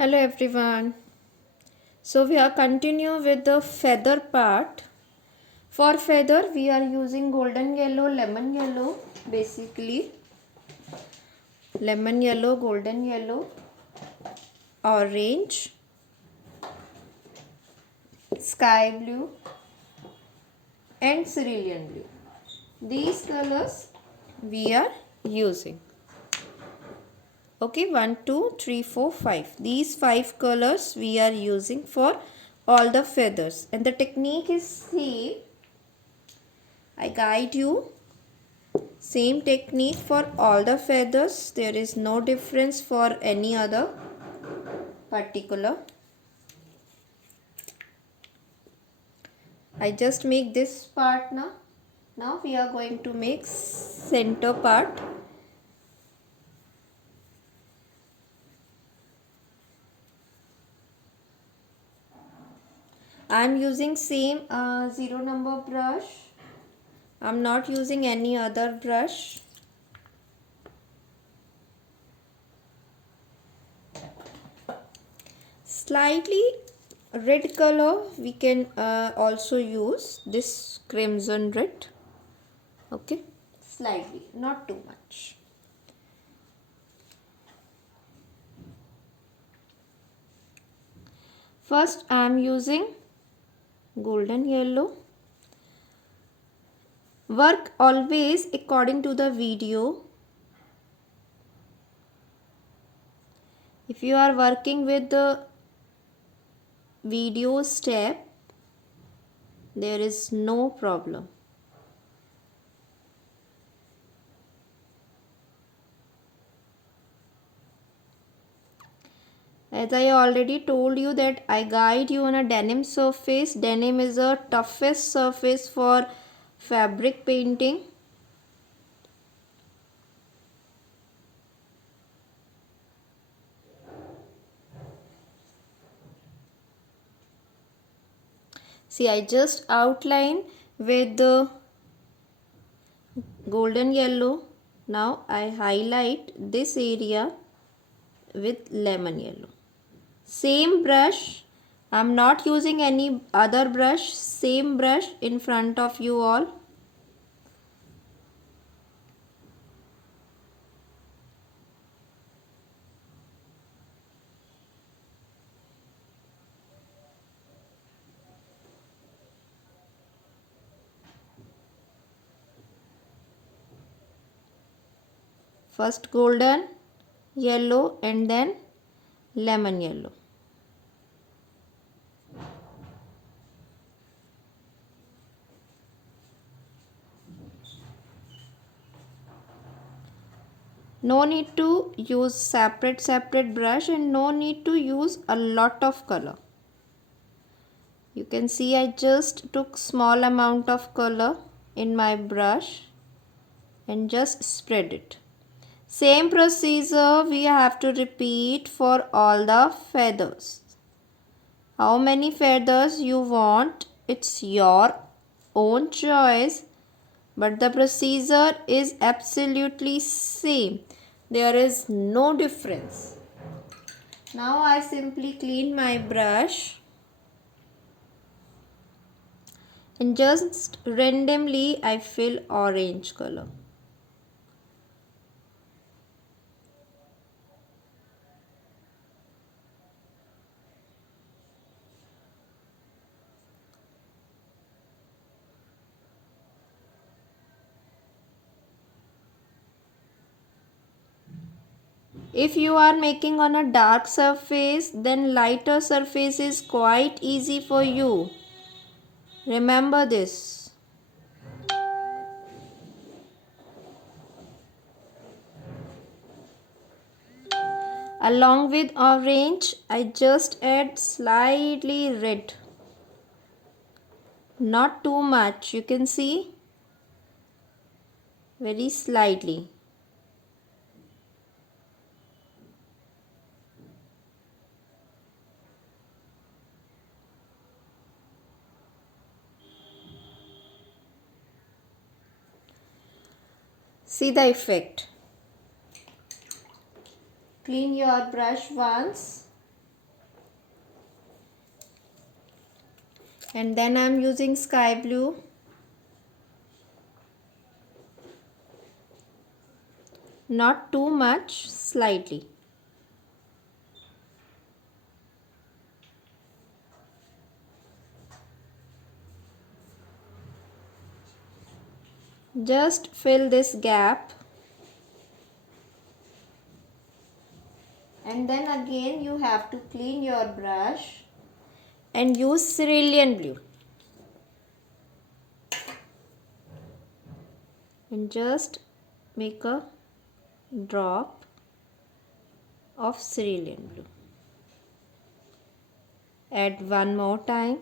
Hello everyone. So we are continue with the feather part. For feather we are using golden yellow, lemon yellow, basically lemon yellow, golden yellow, orange, sky blue and cerulean blue. These colors we are using. Okay, 1, 2, 3, 4, 5. These 5 colors we are using for all the feathers, and the technique is same. I guide you. Same technique for all the feathers. There is no difference for any other particular. I just make this part now. Now we are going to make center part. I am using same 0 number brush. I am not using any other brush. Slightly red color we can also use, this crimson red. Okay, slightly, not too much. First I am using golden yellow. Work always according to the video. If you are working with the video step, there is no problem. As I already told you that I guide you on a denim surface. Denim is the toughest surface for fabric painting. See, I just outline with the golden yellow. Now I highlight this area with lemon yellow. Same brush, I am not using any other brush, same brush in front of you all. First golden yellow and then lemon yellow. No need to use separate brush and no need to use a lot of color. You can see I just took small amount of color in my brush and just spread it. Same procedure we have to repeat for all the feathers. How many feathers you want, it's your own choice, but the procedure is absolutely same. There is no difference. Now I simply clean my brush and just randomly I fill orange color. If you are making on a dark surface, then lighter surface is quite easy for you. Remember this. Along with orange, I just add slightly red. Not too much, you can see. Very slightly. See the effect. Clean your brush once And then I am using sky blue. Not too much, slightly. Just fill this gap. And then again you have to clean your brush and use cerulean blue. And just make a drop of cerulean blue. Add one more time.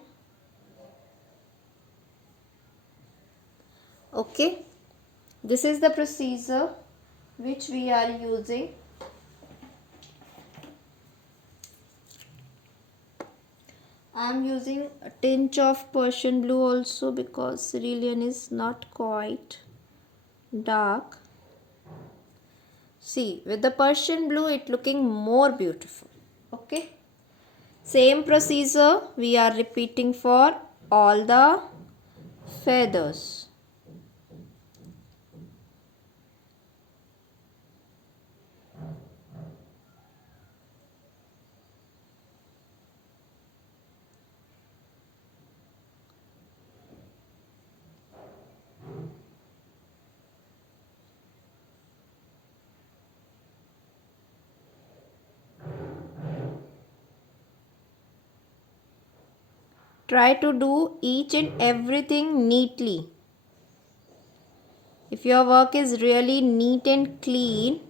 Okay, this is the procedure which we are using. I am using a tinge of Persian blue also because cerulean is not quite dark. See, with the Persian blue it looking more beautiful. Okay, same procedure we are repeating for all the feathers. Try to do each and everything neatly. If your work is really neat and clean,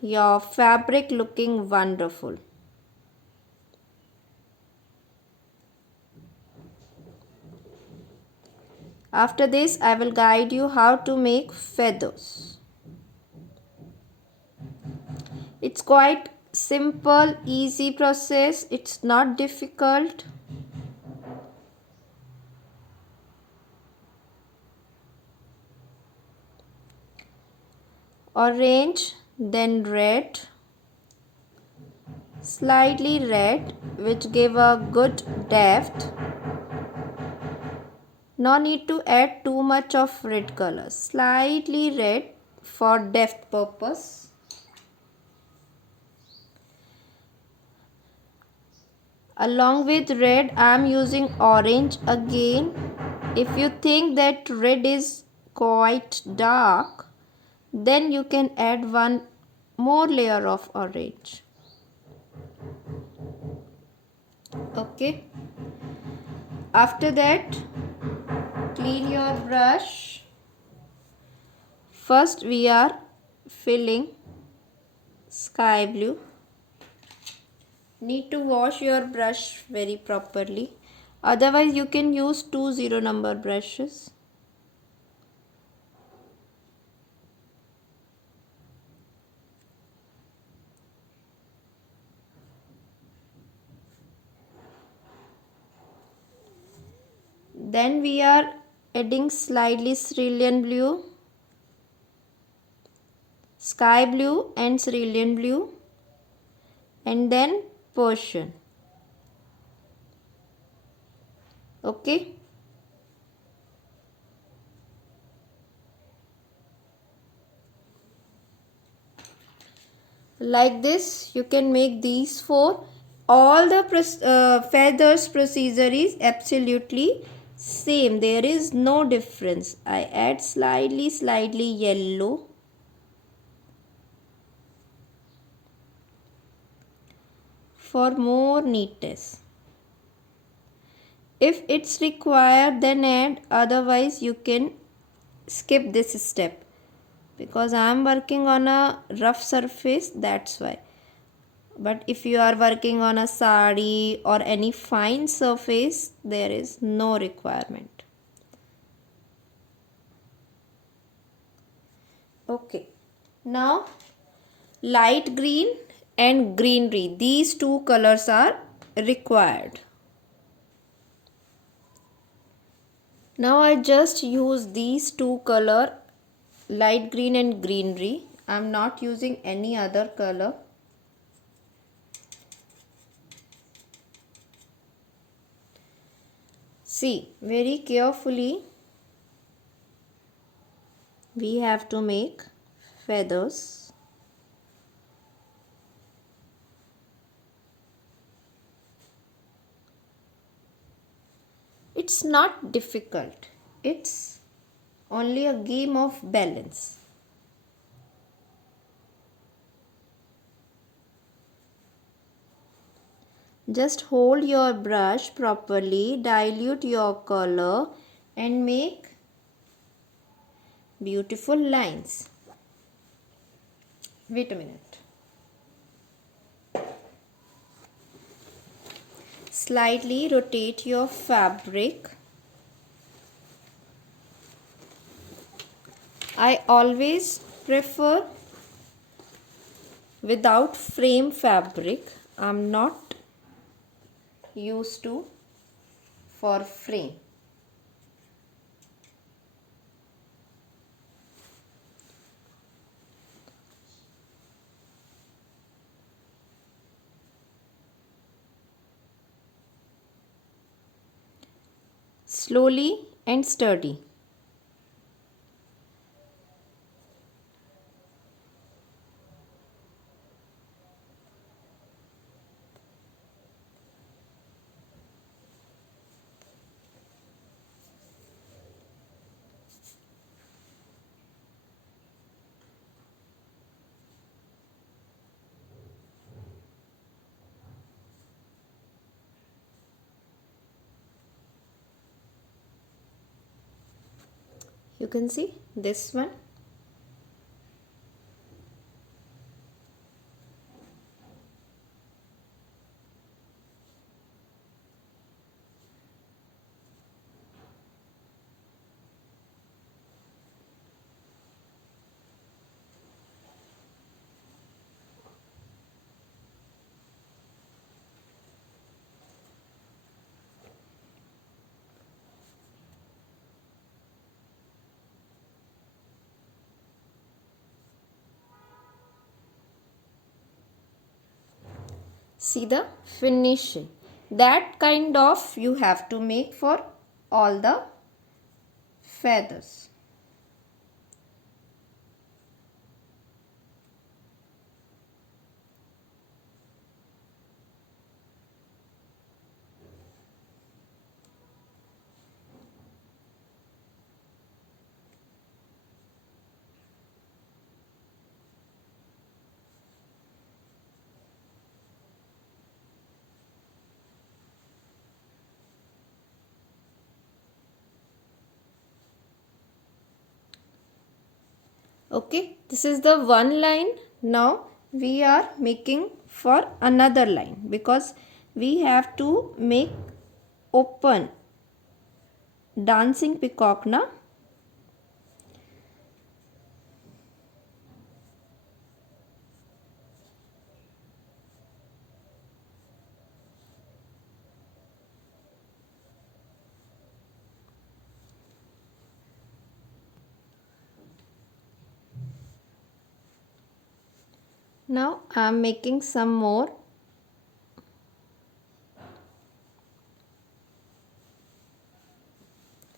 your fabric looking wonderful. After this, I will guide you how to make feathers. It's quite simple, easy process. It's not difficult. Orange, then red, slightly red, which give a good depth. No need to add too much of red color. Slightly red for depth purpose. Along with red, I am using orange again. If you think that red is quite dark, then you can add one more layer of orange. Okay. After that, clean your brush. First, we are filling sky blue. Need to wash your brush very properly. Otherwise, you can use 2 zero number brushes. Then we are adding slightly cerulean blue, sky blue and cerulean blue, and then Persian. Okay. Like this you can make these four. All the feathers procedure is absolutely same. There is no difference. I add slightly yellow. For more neatness. If it's required, then add, otherwise you can skip this step. Because I am working on a rough surface, that's why. But if you are working on a sari or any fine surface, there is no requirement. Okay. Now, light green and greenery, these two colors are required. Now I just use these two color, light green and greenery. I am not using any other color. See, very carefully we have to make feathers. It's not difficult. It's only a game of balance. Just hold your brush properly, dilute your color and make beautiful lines. Wait a minute. Slightly rotate your fabric. I always prefer without frame fabric. I'm not used to for frame. Slowly and sturdy. You can see this one. See the finishing. That kind of you have to make for all the feathers. Okay, this is the one line. Now we are making for another line because we have to make open dancing peacock na. Now I am making some more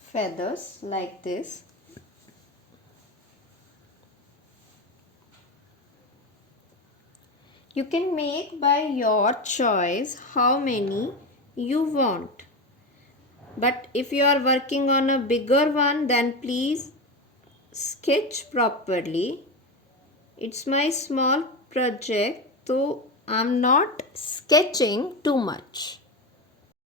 feathers like this. You can make by your choice how many you want. But if you are working on a bigger one, then please sketch properly. It's my small project, so I'm not sketching too much.